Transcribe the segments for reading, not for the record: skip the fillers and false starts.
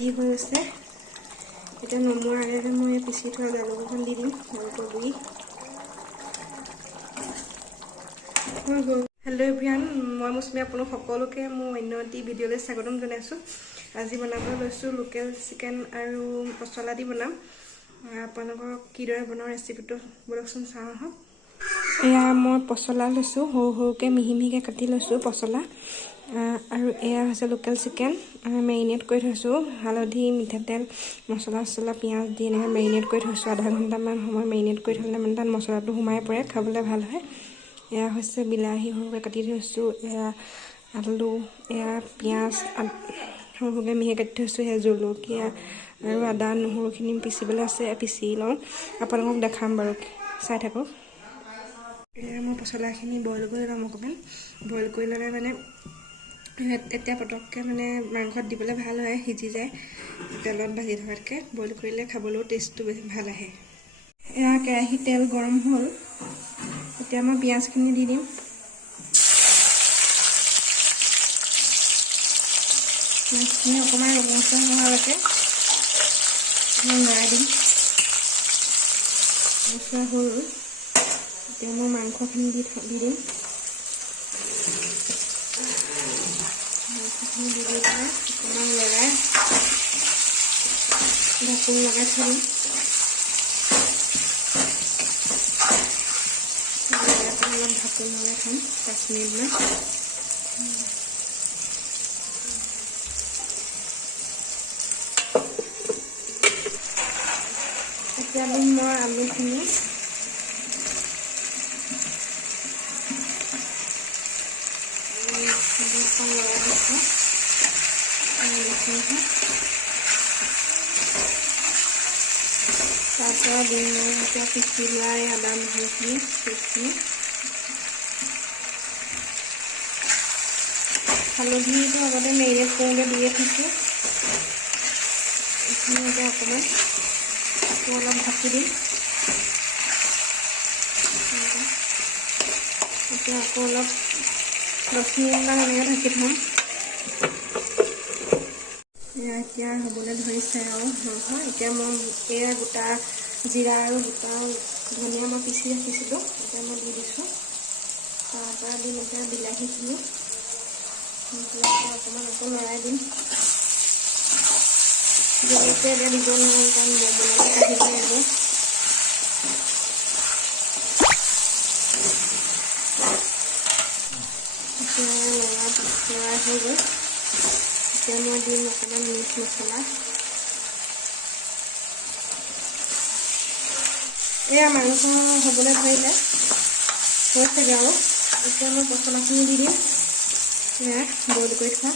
Ready হৈ আছে। এতিয়া নমোৱাৰ আগে মই পিচি থোৱা জালুকখন দি দিম। জালুকৰ গুড়ি হৈ গ'ল। হেল্ল' এভৰিৱান, মই মৌচুমী আপোনালোক সকলোকে মোৰ অন্য এটি ভিডিঅ'লৈ স্বাগতম জনাইছোঁ। আজি বনাবলৈ লৈছোঁ লোকেল চিকেন আৰু পচলা দি বনাম। আপোনালোকক কিদৰে বনাওঁ ৰেচিপিটো বলকচোন চাওঁ আহক। এয়া মই পচলা লৈছোঁ, সৰু সৰুকৈ মিহি মিহিকৈ কাটি লৈছোঁ পচলা। আৰু এয়া হৈছে লোকেল চিকেন, মেৰিনেট কৰি থৈছোঁ। হালধি, মিঠাতেল, মছলা পিঁয়াজ দি এনেকৈ মেৰিনেট কৰি থৈছোঁ। আধা ঘণ্টামান সময় মেৰিনেট কৰি থ'লে মানে তাত মছলাটো সোমাই পৰে, খাবলৈ ভাল হয়। এয়া হৈছে বিলাহী সৰুকৈ কাটি থৈছোঁ। এয়া আলু, এয়া পিঁয়াজ সৰু সৰুকৈ মিহি কাটি থৈছোঁ। এয়া জলকীয়া আৰু আদা নহৰুখিনি পিচিবলৈ আছে, পিচি লওঁ। আপোনালোকক দেখাম বাৰু, চাই থাকক। এয়া মই পচলাখিনি বইল কৰি ল'ম অকণমান। বইল কৰি ল'লে মানে এতিয়া পটককৈ মানে মাংসত দিবলৈ ভাল হয়, সিজি যায় তেলত ভাজি থকাতকৈ। বইল কৰিলে খাবলৈও টেষ্টটো বেছি ভাল আহে। এয়া কেৰাহীত তেল গৰম হ'ল, এতিয়া মই পিঁয়াজখিনি দি দিম। পিঁয়াজখিনি অকণমান ৰঙচুৱা হোৱালৈকে মই লৰাই দিম। ৰঙচুৱা হ'ল, এতিয়া মই মাংসখিনি দি দিম। মাংসখিনি দি পেলাই অকণমান লৰাই ঢাকোন লগাই থৈ দিম। অলপ ঢাকোন লগাই থ'ম 5 মিনিটমান। এতিয়া দিম মই আলুখিনি। লগাই দিছোঁ তাৰপৰা দিম মই এতিয়া পিচি লোৱা আদা নহৰুখিনি পেষ্টখিনি। হালধিটো আগতে মেৰিনেট কৰোঁতে দিয়ে থৈছোঁ। এইখিনি এতিয়া অকণমান আকৌ অলপ ঢাকি দিম। এতিয়া আকৌ অলপ 10 মিনিটমান এনেকৈ ঢাকি থ'ম। এতিয়া হ'বলৈ ধৰিছে আৰু মাংস। এতিয়া মই এয়া গোটা জিৰা আৰু গোটা ধনিয়া মই পিচি ৰাখিছিলোঁ, এতিয়া মই দি দিছোঁ। তাৰপৰা দিম এতিয়া বিলাহীখিনি। অকণমান আকৌ লৰাই দিম। জলকীয়া এতিয়া দিব নোৱাৰোঁ, কাৰণ বনালে কাঢ়িব লাগিব। এতিয়া লৰাই হৈ গ'ল। এতিয়া মই দিম অকণমান মিট মছলা। এয়া মাংস হ'বলৈ ধৰিলে হৈছেগৈ আৰু। এতিয়া মই পচলাখিনি দি দিম। এয়া বইল কৰি থোৱা।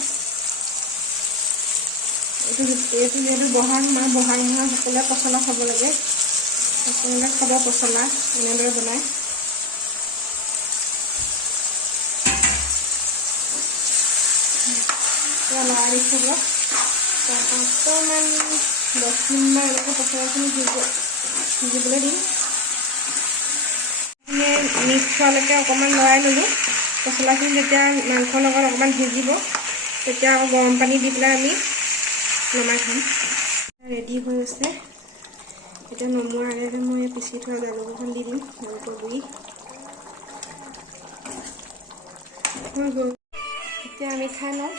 এইটো যিহেতু বহাগ মাহ সকলোৱে পচলা খাব লাগে। সকলোৱে খাব পচলা এনেদৰে বনাই। লৰাই দিছোঁ অলপ। তাৰপৰা অকণমান 10 মিনিটমান এনেকৈ পচলাখিনি সিজিবলৈ দিম। মিক্স হোৱালৈকে অকণমান লৰাই ল'লোঁ। পচলাখিনি যেতিয়া মাংসৰ লগত অকণমান সিজিব, তেতিয়া আকৌ গৰম পানী দি পেলাই আমি নমাই থ'ম। ৰেডি হৈ আছে। এতিয়া নমোৱাৰ আগে মই পিচি থোৱা জালুকখন দি দিম। জালুকৰ গুড়ি হৈ গ'ল। এতিয়া আমি খাই লওঁ।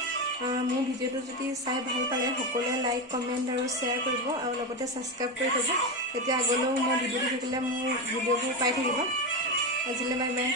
মোৰ ভিডিঅ'টো যদি চাই ভাল পালে সকলোৱে লাইক, কমেণ্ট আৰু শ্বেয়াৰ কৰিব, আৰু লগতে ছাবস্ক্ৰাইব কৰি থ'ব। তেতিয়া আগলৈও মই ভিডিঅ'টো থাকিলে মোৰ ভিডিঅ'বোৰ পাই থাকিব। আজিলৈ বাই বাই।